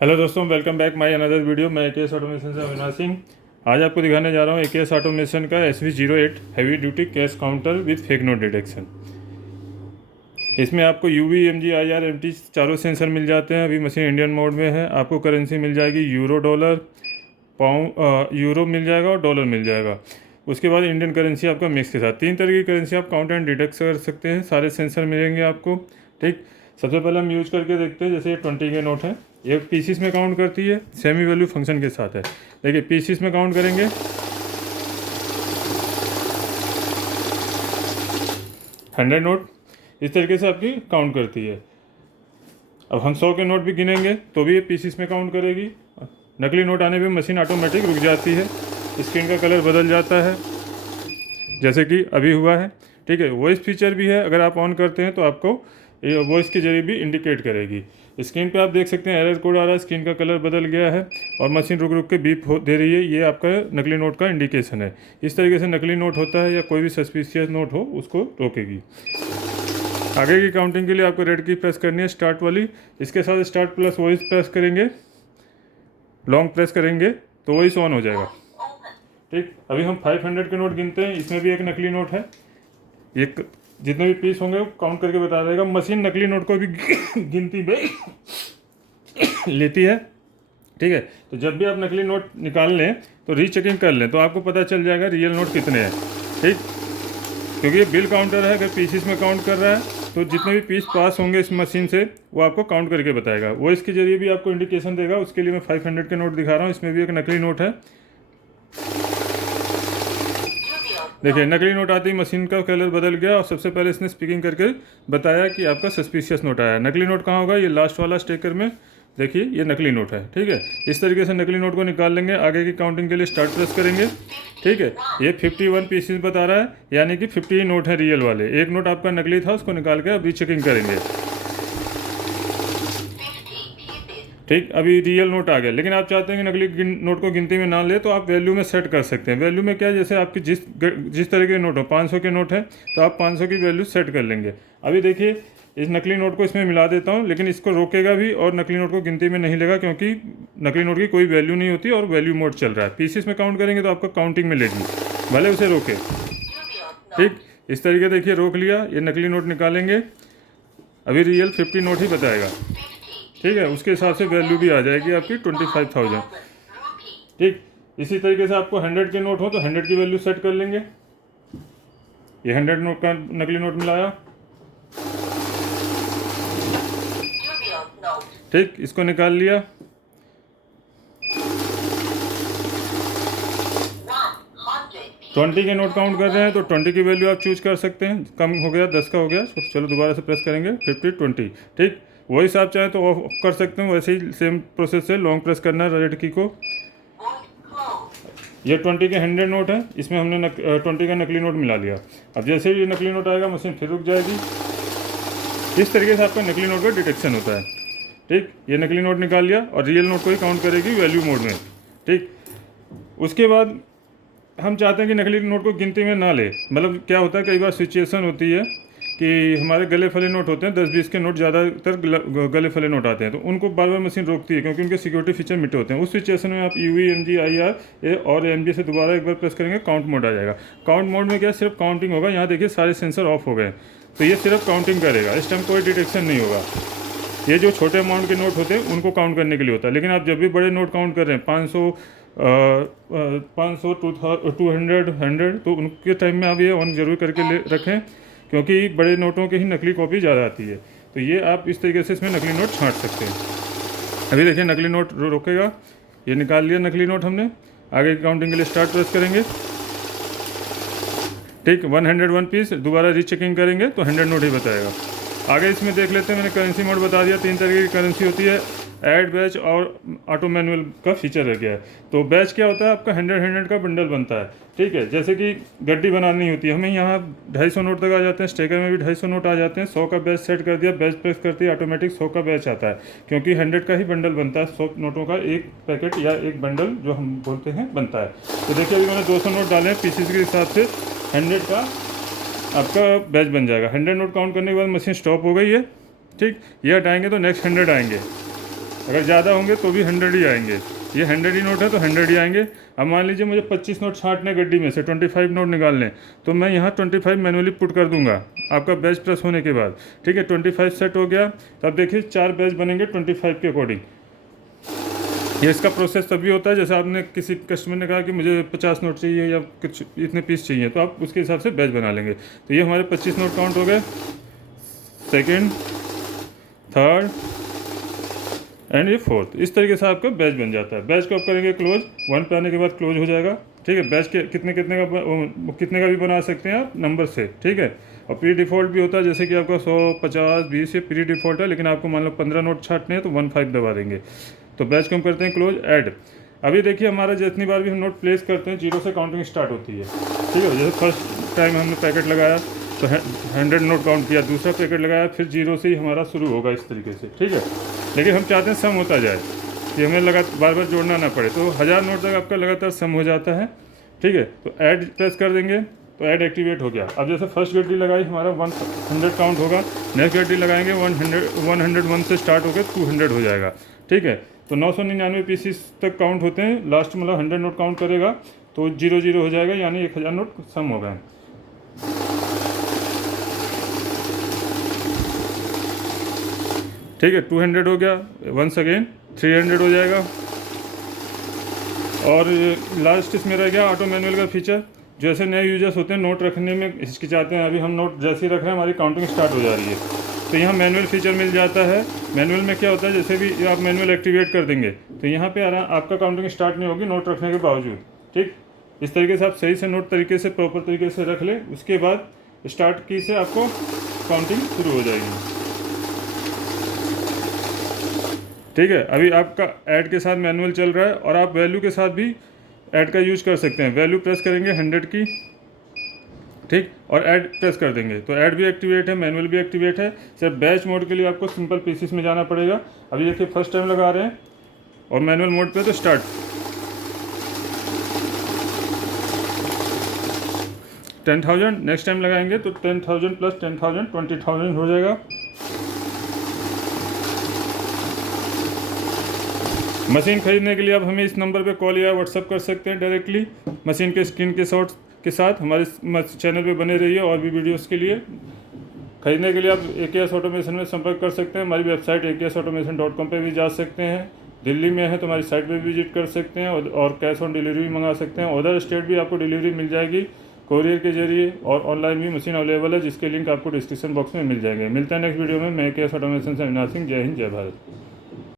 Hello दोस्तों, welcome back my another video. मैं AKS automation से अविनाश सिंह। आज आपको दिखाने जा रहा हूँ AKS ऑटोमेशन का SV08 heavy duty cash counter with fake note detection. इसमें आपको UV, MG, IR, MT चारों सेंसर मिल जाते हैं। अभी मशीन इंडियन मोड में है। आपको करेंसी मिल जाएगी यूरो, डॉलर, यूरो मिल जाएगा और डॉलर मिल जाएगा। उसके बाद इंडियन करेंसी आपका मिक्स के साथ 3 तरह की करेंसी आप काउंट एंड डिटेक्ट कर सकते हैं। सारे सेंसर मिलेंगे आपको। ठीक, सबसे पहले हम यूज करके देखते हैं। जैसे ये 20 के नोट हैं, ये पीसीस में काउंट करती है, सेमी वैल्यू फंक्शन के साथ है। देखिए पीसीस में काउंट करेंगे, 100 नोट इस तरीके से आपकी काउंट करती है। अब हम 100 के नोट भी गिनेंगे तो भी ये पीसीस में काउंट करेगी। नकली नोट आने पे मशीन ऑटोमेटिक रुक जाती है, स्क्रीन का कलर बदल जाता है जैसे कि अभी हुआ है। ठीक है, वॉइस फीचर भी है। अगर आप ऑन करते हैं तो आपको वॉइस के जरिए भी इंडिकेट करेगी। स्क्रीन पे आप देख सकते हैं एरर कोड आ रहा है, स्क्रीन का कलर बदल गया है और मशीन रुक रुक के बीप दे रही है। ये आपका नकली नोट का इंडिकेशन है। इस तरीके से नकली नोट होता है या कोई भी सस्पिशियस नोट हो उसको रोकेगी। आगे की काउंटिंग के लिए आपको रेड की प्रेस करनी है, स्टार्ट वाली। इसके साथ स्टार्ट प्लस वॉइस प्रेस करेंगे, लॉन्ग प्रेस करेंगे तो वॉइस ऑन हो जाएगा। ठीक, अभी हम 500 के नोट गिनते हैं। इसमें भी एक नकली नोट है। ये जितने भी पीस होंगे वो काउंट करके बता देगा। मशीन नकली नोट को भी गिनती में लेती है। ठीक है, तो जब भी आप नकली नोट निकाल लें तो रीचेकिंग कर लें तो आपको पता चल जाएगा रियल नोट कितने हैं। ठीक, क्योंकि ये बिल काउंटर है। अगर पीसीस में काउंट कर रहा है तो जितने भी पीस पास होंगे इस मशीन से वो आपको काउंट करके बताएगा। वो इसके जरिए भी आपको इंडिकेशन देगा। उसके लिए मैं 500 के नोट दिखा रहा हूँ। इसमें भी एक नकली नोट है। देखिए नकली नोट आते ही मशीन का कलर बदल गया और सबसे पहले इसने स्पीकिंग करके बताया कि आपका सस्पिशियस नोट आया। नकली नोट कहाँ होगा? ये लास्ट वाला स्टिकर में। देखिए ये नकली नोट है। ठीक है, इस तरीके से नकली नोट को निकाल लेंगे। आगे की काउंटिंग के लिए स्टार्ट प्रेस करेंगे। ठीक है, ये 51 पीसेस बता रहा है, यानी कि 50 नोट है रियल वाले। एक नोट आपका नकली था, उसको निकाल के अभी चेकिंग करेंगे। ठीक, अभी रियल नोट आ गया। लेकिन आप चाहते हैं कि नकली नोट को गिनती में ना ले तो आप वैल्यू में सेट कर सकते हैं। वैल्यू में क्या है, जैसे आपकी जिस तरह के नोट हो, 500 के नोट है तो आप 500 की वैल्यू सेट कर लेंगे। अभी देखिए इस नकली नोट को इसमें मिला देता हूँ, लेकिन इसको रोकेगा भी और नकली नोट को गिनती में नहीं लेगा, क्योंकि नकली नोट की कोई वैल्यू नहीं होती और वैल्यू मोड चल रहा है। पीसीस में काउंट करेंगे तो आपको काउंटिंग में लेगी, भले उसे रोके। ठीक, इस तरीके देखिए रोक लिया। ये नकली नोट निकालेंगे, अभी रियल 50 नोट ही बताएगा। ठीक है, उसके हिसाब से वैल्यू भी आ जाएगी आपकी 25,000। ठीक, इसी तरीके से आपको 100 के नोट हो तो 100 की वैल्यू सेट कर लेंगे। ये 100 नोट का नकली नोट मिलाया। ठीक, इसको निकाल लिया। ट्वेंटी के नोट काउंट कर रहे हैं तो 20 की वैल्यू आप चूज कर सकते हैं। कम हो गया, 10 का हो गया, चलो दोबारा से प्रेस करेंगे 50, 20। ठीक, वही आप चाहें तो ऑफ कर सकते हैं। वैसे ही सेम प्रोसेस से लॉन्ग प्रेस करना है रेड की को। ये 20 के 100 नोट है, इसमें हमने 20 का नकली नोट मिला लिया। अब जैसे ही ये नकली नोट आएगा मशीन फिर रुक जाएगी। इस तरीके से आपका नकली नोट का डिटेक्शन होता है। ठीक, ये नकली नोट निकाल लिया और रियल नोट को ही काउंट करेगी वैल्यू मोड में। ठीक, उसके बाद हम चाहते हैं कि नकली नोट को गिनती में ना ले। मतलब क्या होता है, कई बार सिचुएशन होती है कि हमारे गले फले नोट होते हैं, 10-20 के नोट ज़्यादातर गले फले नोट आते हैं, तो उनको बार बार मशीन रोकती है क्योंकि उनके सिक्योरिटी फीचर मिटे होते हैं। उस सिचुएशन में आप UV, MG, IR और MG से दोबारा एक बार प्रेस करेंगे, काउंट मोड आ जाएगा। काउंट मोड में क्या सिर्फ काउंटिंग होगा। यहाँ देखिए सारे सेंसर ऑफ हो गए, तो ये सिर्फ काउंटिंग करेगा। इस टाइम कोई डिटेक्शन नहीं होगा। ये जो छोटे अमाउंट के नोट होते हैं उनको काउंट करने के लिए होता है। लेकिन आप जब भी बड़े नोट काउंट कर रहे हैं, 500, 200, 100, तो उनके टाइम में आप ये ऑन जरूर करके ले रखें, क्योंकि बड़े नोटों की ही नकली कॉपी ज़्यादा आती है। तो ये आप इस तरीके से इसमें नकली नोट छांट सकते हैं। अभी देखिए नकली नोट रोकेगा। ये निकाल लिया नकली नोट हमने। आगे की काउंटिंग के लिए स्टार्ट प्रेस करेंगे। ठीक, 101 पीस दोबारा रीचेकिंग करेंगे तो 100 नोट ही बताएगा। आगे इसमें देख लेते हैं, मैंने करेंसी मोड बता दिया। 3 तरह की करेंसी होती है, ऐड, बैच और ऑटो मैनुअल का फीचर रह गया है। तो बैच क्या होता है, आपका 100 का बंडल बनता है। ठीक है, जैसे कि गड्डी बनानी होती है, हमें यहाँ 250 नोट तक आ जाते हैं, स्टेकर में भी 250 नोट आ जाते हैं। 100 का बैच सेट कर दिया, बैच प्रेस करती है, ऑटोमेटिक 100 का बैच आता है, क्योंकि 100 का ही बंडल बनता है। 100 नोटों का एक पैकेट या एक बंडल जो हम बोलते हैं बनता है। तो देखिए अभी मैंने 200 नोट डाले हैं, पीसीस के हिसाब से 100 का आपका बैच बन जाएगा। 100 नोट काउंट करने के बाद मशीन स्टॉप हो गई है। ठीक, ये हटाएंगे तो नेक्स्ट 100 आएंगे। अगर ज़्यादा होंगे तो भी 100 ही आएंगे। ये 100 ही नोट है तो 100 ही आएंगे। अब मान लीजिए मुझे 25 नोट छांटने गड्डी में से 25 नोट निकालने, तो मैं यहाँ 25 मैनुअली पुट कर दूंगा आपका बैच प्रेस होने के बाद। ठीक है, 25 सेट हो गया। तो अब देखिए 4 बैच बनेंगे 25 के अकॉर्डिंग। ये इसका प्रोसेस तभी होता है जैसे आपने किसी कस्टमर ने कहा कि मुझे 50 नोट चाहिए या कुछ इतने पीस चाहिए, तो आप उसके हिसाब से बैच बना लेंगे। तो ये हमारे 25 नोट काउंट हो गए, सेकेंड, थर्ड एंड ये फोर्थ। इस तरीके से आपका बैच बन जाता है। बैच को आप करेंगे क्लोज, 1 पे आने के बाद क्लोज हो जाएगा। ठीक है, बैच के कितने का भी बना सकते हैं आप नंबर से। ठीक है, और प्री डिफ़ॉल्ट भी होता है, जैसे कि आपका 100, 50, 20 ये प्री डिफ़ॉल्ट है, लेकिन आपको मान लो 15 नोट छाटने हैं तो 15 दबा देंगे। तो बैच को हम करते हैं क्लोज, ऐड। अभी देखिए हमारा जितनी बार भी हम नोट प्लेस करते हैं 0 से काउंटिंग स्टार्ट होती है। ठीक है, जैसे फर्स्ट टाइम हमने पैकेट लगाया तो 100 नोट काउंट किया, दूसरा पैकेट लगाया फिर 0 से ही हमारा शुरू होगा इस तरीके से। ठीक है, लेकिन हम चाहते हैं सम होता जाए कि हमें बार बार जोड़ना ना पड़े, तो 1000 नोट तक आपका लगातार सम हो जाता है। ठीक है, तो ऐड प्रेस कर देंगे तो ऐड एक्टिवेट हो गया। अब जैसे फर्स्ट गड्डी लगाई हमारा 100 काउंट होगा, नेक्स्ट गड्डी लगाएंगे 101 से स्टार्ट होकर 200 हो जाएगा। ठीक है, तो 999 पीसीस तक काउंट होते हैं। लास्ट मतलब 100 नोट काउंट करेगा तो 00 हो जाएगा, यानी 1000 नोट सम हो गए। ठीक है, 200 हो गया, वंस अगेन 300 हो जाएगा। और लास्ट इसमें रह गया ऑटो मैनुअल का फीचर। जैसे नए यूजर्स होते हैं नोट रखने में हिचकिचाते हैं, अभी हम नोट जैसे ही रख रहे हैं हमारी काउंटिंग स्टार्ट हो जा रही है, तो यहाँ मैनुअल फीचर मिल जाता है। मैनुअल में क्या होता है, जैसे भी आप मैनुअल एक्टिवेट कर देंगे तो यहाँ पे आपका काउंटिंग स्टार्ट नहीं होगी नोट रखने के बावजूद। ठीक, इस तरीके से आप सही से नोट तरीके से प्रॉपर तरीके से रख लें, उसके बाद स्टार्ट की से आपको काउंटिंग शुरू हो जाएगी। ठीक है, अभी आपका ऐड के साथ मैनुअल चल रहा है और आप वैल्यू के साथ भी ऐड का यूज कर सकते हैं। वैल्यू प्रेस करेंगे 100 की, ठीक, और ऐड प्रेस कर देंगे तो ऐड भी एक्टिवेट है, मैनुअल भी एक्टिवेट है। सिर्फ बैच मोड के लिए आपको सिंपल पीसीस में जाना पड़ेगा। अभी देखिए फर्स्ट टाइम लगा रहे हैं और मैनुअल मोड पे तो स्टार्ट 10,000, नेक्स्ट टाइम लगाएंगे तो 10,000 प्लस 10,000 20,000 हो जाएगा। मशीन खरीदने के लिए आप हमें इस नंबर पे कॉल या व्हाट्सअप कर सकते हैं डायरेक्टली। मशीन के स्क्रीन के शॉट्स के साथ हमारे चैनल पे बने रहिए और भी वीडियोस के लिए। खरीदने के लिए आप AKS ऑटोमेशन में संपर्क कर सकते हैं। हमारी वेबसाइट aksautomation.com पे भी जा सकते हैं। दिल्ली में है तो हमारी साइट पे विजिट कर सकते हैं और कैश ऑन डिलीवरी भी मंगा सकते हैं। अदर स्टेट भी आपको डिलीवरी मिल जाएगी कोरियर के जरिए, और ऑनलाइन भी मशीन अवेलेबल है जिसके लिंक आपको डिस्क्रिप्शन बॉक्स में मिल जाएंगे। मिलता है नेक्स्ट वीडियो में। मैं AKS ऑटोमेशन से अविनाश सिंह। जय हिंद, जय भारत।